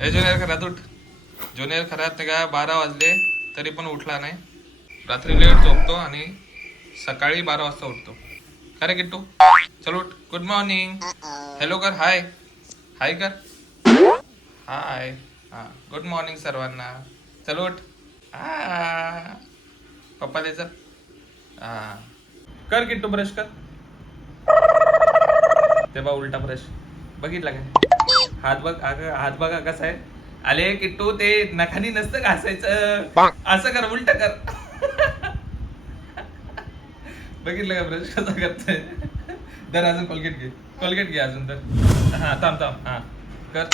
ए junior Kharat उठ. Junior Kharat नाही का बारा वाजले तरी पण उठला नाही. रात्री लेट झोपतो आणि सकाळी बारा वाजता उठतो. खरे किट्टू? चल उठ. गुड मॉर्निंग हॅलो कर. हाय हाय कर. हाय हा. गुड मॉर्निंग सर्वांना. चल उठ. हा. पप्पा दे चल. हा. कर किट्टू ब्रश कर. तेव्हा उलटा ब्रश बघितला काय हात बघ हात बघा कसा आहे. आले किट्टू ते नखानी नसतं घासायचं. असं कर उलट कर. बघितलं का ब्रश कसा करतोय? तर अजून कोलगेट घे. कोलगेट घे अजून तर हा थांब थांब. हा. कर.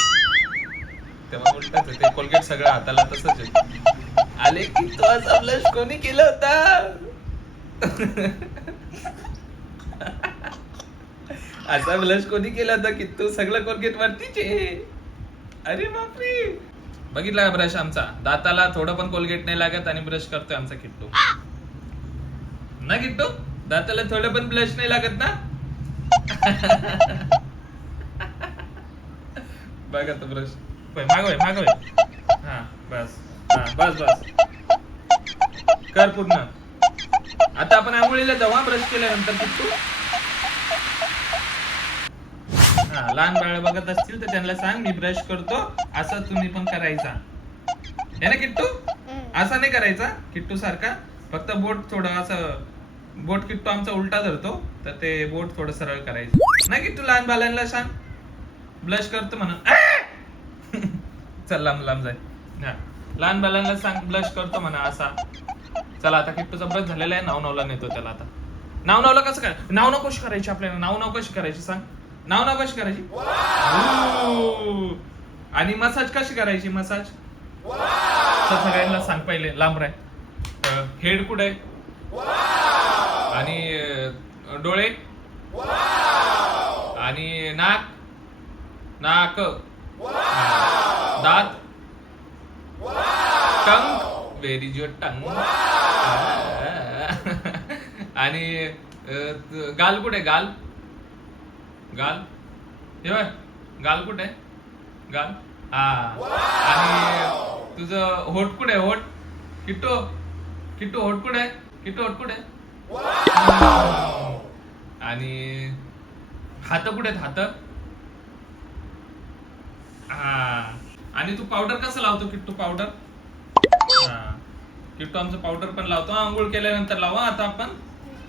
तेव्हा उलटच आहे ते कोलगेट सगळं हाताला तसंच आहे. आले की तो असा ब्लश कोणी केलं होता? असा ब्लश कोणी केला होता की तू सगळं कोलगेट वरतीच आहे. अरे बापरे. बघितला का ब्रश आमचा? दाताला थोडं पण कोलगेट नाही लागत आणि ब्रश करतोय आमचा किट्टू. ना किट्टू? दाताला थोडं पण ब्लश नाही लागत ना? बघा तो ब्रश मागवय मागवय हा बस. हा बस बस. कर पूर्ण. आता आपण आंघोळीला जाऊ हा ब्रश केल्यानंतर किट्टू. हा लहान बाळ बघत असतील तर त्यांना सांग मी ब्रश करतो. असं तुम्ही पण करायचा. है ना किट्टू? असा नाही करायचा. किट्टू सारखा. फक्त बोट थोडं असं बोट किट्टू आमचा उलटा धरतो तर ते बोट थोडं सरळ करायचं. ना किट्टू लहान बालांना सांग. ब्लश करतो म्हणून! चल लांब लांब जाय. हा. लहान बालांना सांग ब्लश करतो म्हणा असा. चला आता किट्टूचा ब्रश झालेला आहे. नाव नावला नेतो त्याला आता. नाव नावला कसं काय? नाव नाव कशी करायची आपल्याला? नाव नाव कशी करायची सांग? नाव नाव कशी करायची! आणि मसाज कशी करायची मसाज? तर सगळ्यांना सांग पहिले लांब राय. हेड कुठे? आणि डोळे? आणि नाक? नाक. दात? टंग? Very your tongue. आणि गाल कुठे? गाल? गाल? हे बाय गाल कुठे? गाल? हा. आणि तुझं होट कुठे? होट किट्टू? किट्टू होट कुठे? किट्टू होट कुठे? आणि हात कुठे आहेत? हात? हा. आणि तू पावडर कसं लावतो किट्टू? पावडर हा. किट्टू आमचं पावडर पण लावतो. आंघोळ केल्यानंतर लावा. आता आपण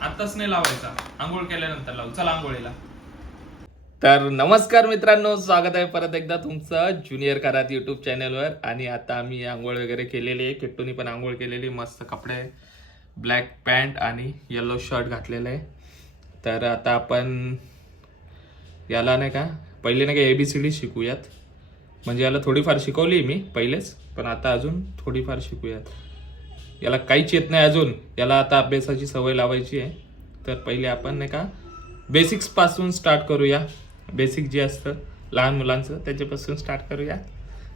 आताच नाही लावायचा. आंघोळ केल्यानंतर लावू. चला आंघोळीला. तर नमस्कार मित्रांनो स्वागत आहे परत एकदा तुमचं ज्युनियर करात युट्यूब चॅनलवर आणि आता आम्ही आंघोळ वगैरे केलेली आहे. किट्टूनी पण आंघोळ केलेली मस्त कपडे ब्लॅक पॅन्ट आणि येलो शर्ट घातलेलं आहे. तर आता आपण याला नाही का पहिले नाही का ए बी सी डी शिकूयात. म्हणजे याला थोडीफार शिकवली मी पहिलेच पण आता अजून थोडीफार शिकूयात. याला काहीच येत नाही अजून. याला आता अभ्यासाची सवय लावायची आहे. तर पहिले आपण नाही का बेसिक्सपासून स्टार्ट करूया. बेसिक जे असतं लहान मुलांचं त्याच्यापासून स्टार्ट करूया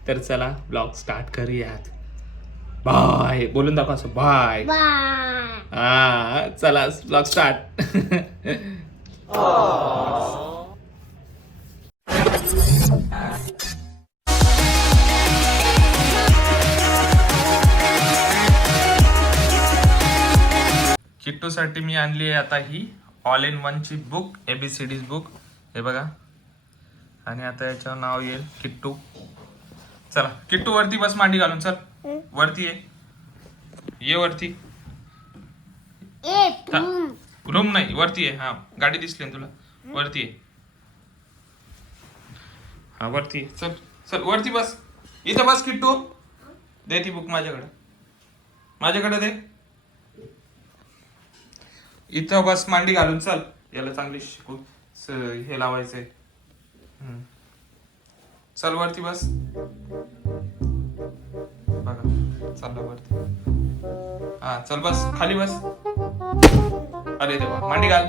तर चला ब्लॉग स्टार्ट करूयात. बाय बोलून दाखव असं बाय हा चला ब्लॉग स्टार्ट किट्टूसाठी मी आणली आहे आता ही ऑल इन वन ची बुक एबीसीडीज बुक हे बघा. आणि आता याच्यावर नाव येईल किट्टू. चला किट्टू वरती बस मांडी घालून चल. वरती ये. ये वरती. रूम. नाही वरती आहे हा गाडी दिसली ना तुला. वरती आहे हा वरती आहे. चल चल वरती बस. इथं बस किट्टू. दे ती बुक माझ्याकडे. माझ्याकडे दे. इथं बस मांडी घालून चल. याला चांगली शिकू. हे लावायचंय. चल वरती बस. बघा चालला वरती. हा चल बस खाली बस. अरे देवा मांडी घाल.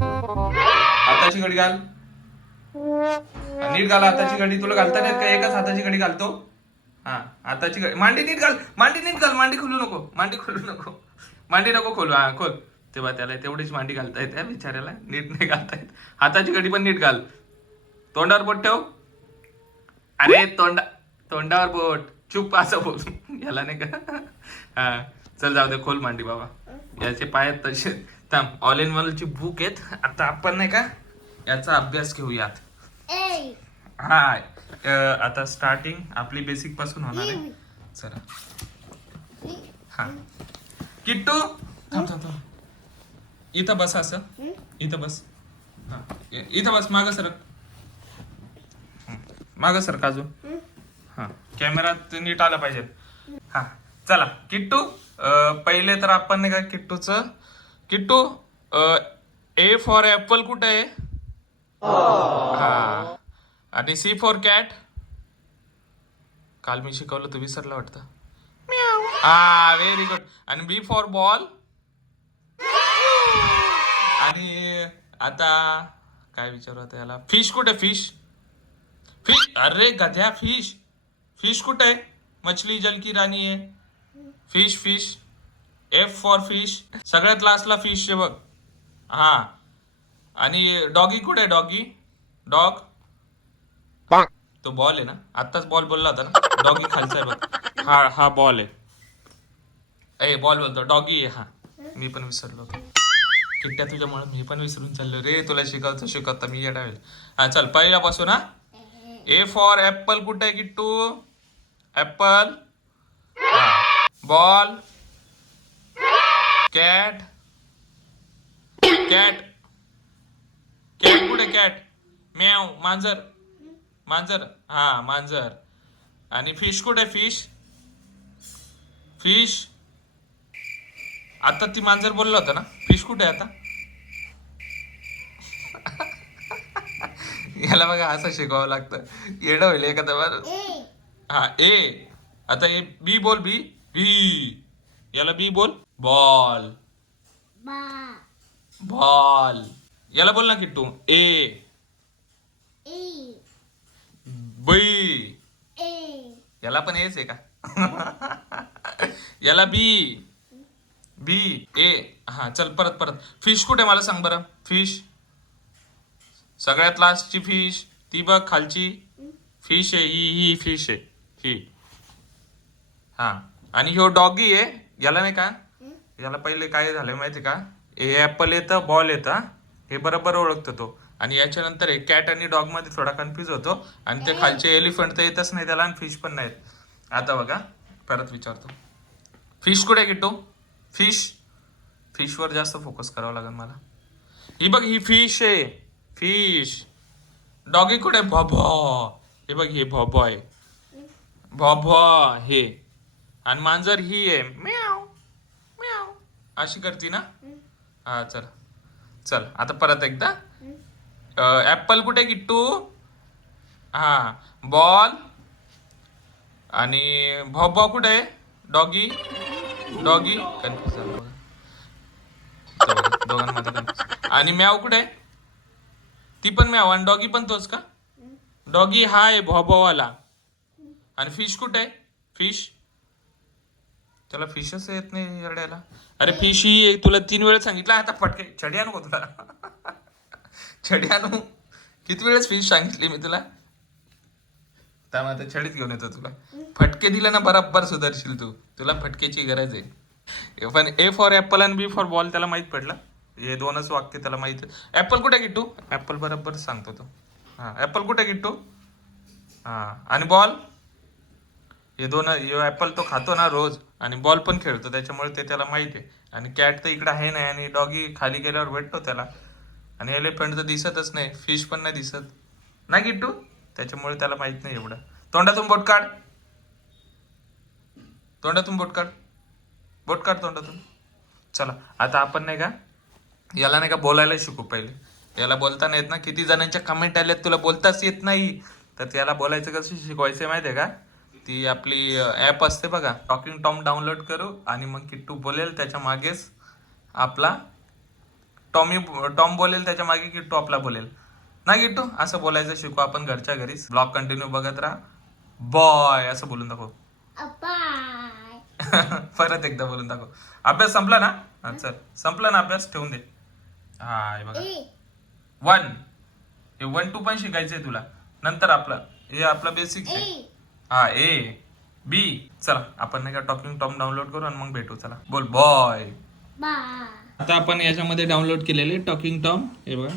हाताची घडी घाल. नीट घाल हाताची घडी. तुला घालता नाही येत का? एकाच हाताची घडी घालतो. हा हाताची घडी. मांडी नीट घाल मांडी नीट घाल मांडी खोलू नको मांडी खोलू नको. मांडी नको खोलू हा खोल. तेव्हा त्याला तेवढीच मांडी घालता येते बिचाऱ्याला. नीट नाही घालता येत. हाताची घडी पण नीट घाल. तोंडावर बोट ठेव. अरे तोंडा तोंडावर बोट. चुप असं बोल. याला नाही का? हा. चल जाऊ दे खोल मांडी बाबा. याचे पाय तसे. थांब ऑल इन ची बुक आहेत. आता आपण नाही का याचा अभ्यास घेऊयात. हा आता स्टार्टिंग आपली बेसिकपासून होणार आहे. चला. हा. किट्टू थांब थांब थांब. इथं बस असं. इथं बस. हा. इथं बस माग सरक. माग सर काजून हा कॅमेरात नीट आला पाहिजे. हा चला किट्टू पहिले तर आपण नाही का किट्टूच. किट्टू ए फॉर ऍपल कुठे आहे? हा आणि सी फॉर कॅट काल मी शिकवलं तू विसरला वाटतं. हा व्हेरी गुड आणि बी फॉर बॉल आणि आता काय विचारू आता याला? फिश कुठे फिश फिश अरे गध्या फिश फिश कुठे आहे? मछली जल की राणी आहे. Fish fish F for fish सगळ्यात लास्टला फिश आहे बघ. हा. आणि डॉगी कुठे आहे डॉगी डॉग तो बॉल आहे ना? आत्ताच बॉल बोलला होता ना? डॉगी खालचा आहे बघ. हा हा बॉल आहे. ए बॉल बोलतो. डॉगी आहे हा. मी पण विसरलो. किट्ट्या तुझ्यामुळे मी पण विसरून चाललो रे. तुला शिकवतो शिकवता. मी येणार हा चल पहिल्यापासून हा. ए फॉर ॲपल कुठे आहे Kittu? Apple ball cat cat cat कुठे कॅट म्याव मांजर. मांजर. हा मांजर. आणि फिश कुठे फिश फिश आता ती मांजर बोललं होतं ना? फिश कुठे आहे आता? याला बघा असं शिकावं लागतं. येडं होईल एखादा बार. हा ए. आता ए बी बोल बी. बी याला बी बोल बॉल. बॉल. याला बोल ना किट्टू ए. बी. याला पण एच आहे का? याला बी. बी. ए. हा चल परत परत. फिश कुठे मला सांग बरं. फिश. सगळ्यात लास्टची फिश ती बघ खालची. फिश आहे ही ही फिश आहे. ही. हा. आणि ह्यो डॉगी आहे. याला नाही का? याला पहिले काय झालं माहिती का? हे ऍपल येतं बॉल येतं हे. बरोबर ओळखतो तो. आणि याच्यानंतर हे कॅट आणि डॉगमध्ये थोडा कन्फ्युज होतो. आणि ते खालचे एलिफंट तर येतच नाही त्याला आणि फिश पण नाहीत. आता बघा. परत विचारतो. फिश कुठे किटो फिश फिशवर जास्त फोकस करावं लागेल मला. ही बघ ही फिश आहे. फिश डॉगी कुठे भॉभॉ हे बघ हे भॉभॉ आहे भॉभॉ हे आणि मांजर ही आहे म्याव म्याव अशी करती ना हा चल चल आता परत एकदा ऍपल कुठे किट्टू हा बॉल आणि भॉबॉ कुठे आहे डॉगी डॉगी कन्फ्युज झालं दोघांमध्ये. आणि मॅव कुठे आहे ती पण मॅव आणि डॉगी पण तोच का? डॉगी हा आहे भॉबॉवाला आणि फिश कुठे आहे? फिश? त्याला फिशच येत नाही एरड्याला अरे फिश ही तुला तीन वेळेस सांगितलं. आता फटके छडी आणू तुला? छडी आणू? किती वेळेस फिश सांगितली मी तुला? त्यामुळे आता छडीच घेऊन येतो तुला. फटके दिलं ना बराबर सुधारशील तू. तुला फटकेची गरज आहे. पण ए फॉर ॲपल आणि बी फॉर बॉल त्याला माहीत पडलं? हे दोनच वाक्य त्याला माहीत ॲपल कुठे गिट्टू? ॲपल बरोबर सांगतो तो. हां ॲपल कुठे गिट्टू? हां आणि बॉल हे दोन ॲपल तो खातो ना रोज आणि बॉल पण खेळतो त्याच्यामुळे ते त्याला माहीत आहे. आणि कॅट तर इकडं आहे नाही आणि डॉगी खाली गेल्यावर भेटतो त्याला. आणि एलिफंट तर दिसतच नाही फिश पण नाही दिसत. ना गिट्टू? त्याच्यामुळे त्याला माहीत नाही एवढं. तोंडातून बोट काढ. तोंडातून बोट काढ. बोट काढ तोंडातून. चला आता आपण नाही का याला नाही का बोलायला शिकू पहिले. याला बोलता नाही येत ना किती जणांच्या कमेंट आल्यात तुला बोलताच येत नाही. तर त्याला बोलायचं कसं शिकवायचं माहितीये का? ती आपली ऍप असते बघा. टॉकिंग टॉम डाउनलोड करू आणि मग किट्टू बोलेल त्याच्या मागेच आपला टॉमी टॉम बोलेल त्याच्यामागे किट्टू आपला बोलेल. ना किट्टू? असं बोलायचं शिकू आपण घरच्या घरीच. ब्लॉग कंटिन्यू बघत राहा. बॉय असं बोलून दाखव. परत एकदा बोलून दाखव. अभ्यास संपला ना? चल. संपला ना अभ्यास? ठेवून दे. हा हे बघा. वन. हे वन टू पण शिकायचंय तुला. नंतर आपलं. हे आपलं बेसिक. हा ए. बी चला आपण नाही का टॉकिंग टॉम डाउनलोड करू आणि मग भेटू चला. बोल बॉय आता आपण याच्यामध्ये डाउनलोड केलेले टॉकिंग टॉम हे बघा.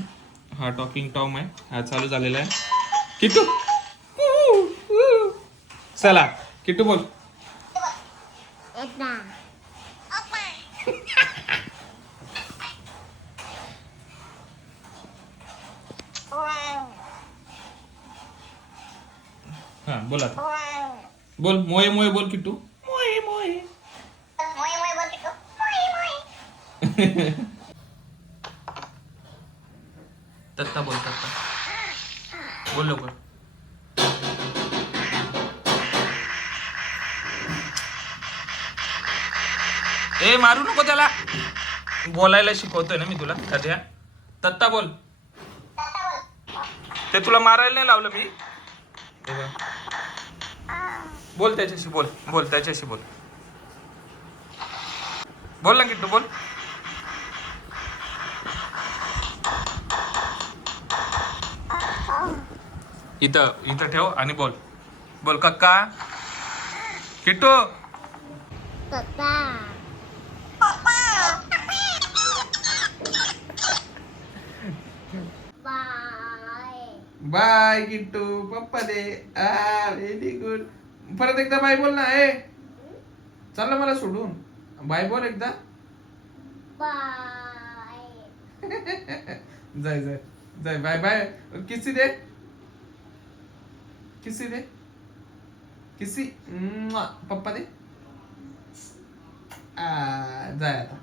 हा टॉकिंग टॉम आहे. हा चालू झालेला आहे. किट्टू. चला. किट्टू बोल एकदा हा बोल बोल मोये मोये बोल किट्टू मोये मोये तत्ता बोल तत्ता. बोल लवकर. ए मारू नको त्याला. बोलायला शिकवतोय ना मी तुला सध्या. तत्ता बोल. ते तुला मारायला नाही लावलं मी. बोल त्याच्याशी बोल बोल त्याच्याशी बोल. बोल ना किट्टू बोल. इथं इथं ठेव आणि बोल. बोल कक्का किट्टू पप्पा बाय बाय किट्टू पप्पा दे. आ व्हेरी गुड परत एकदा बाय बोल ना ए. चाललं मला सोडून. बाय बोल एकदा. बाय. जाय जाय. जाय बाय बाय. किसी दे. किसी दे. किसी. पप्पा दे. आ, जाय आता.